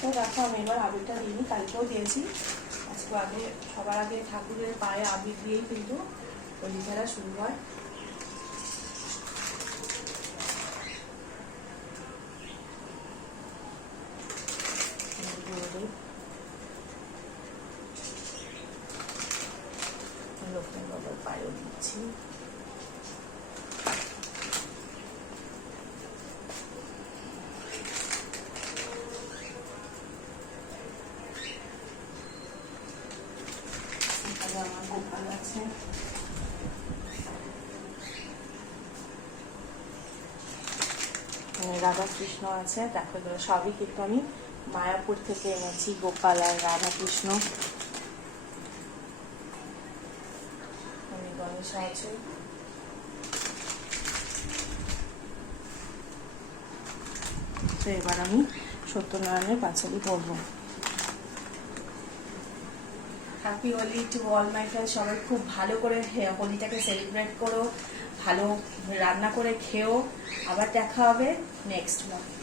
তো দেখো আমি এবার আবিরটা দিইনি, কালকেও দিয়েছি। আজকে আগে সবার আগে ঠাকুরের পায়ে আবির দিয়েই কিন্তু হোলি খেলা শুরু হয়। লক্ষ্মী বাবার পায়েও দিচ্ছি। আমার গোপাল আছে, রাধা কৃষ্ণ আছে। দেখো সবই কিন্তু আমি মায়াপুর থেকে এনেছি, গোপাল আর রাধা কৃষ্ণ। গণেশ আছে। তো এবার আমি সত্যনারায়ণের পাঁচালি পড়বো। Happy Holi to all my friends. সবাই খুব ভালো করে হোলিটাকে সেলিব্রেট করো, ভালো রান্না করে খেও। আবার দেখা হবে নেক্সট ব্লগে।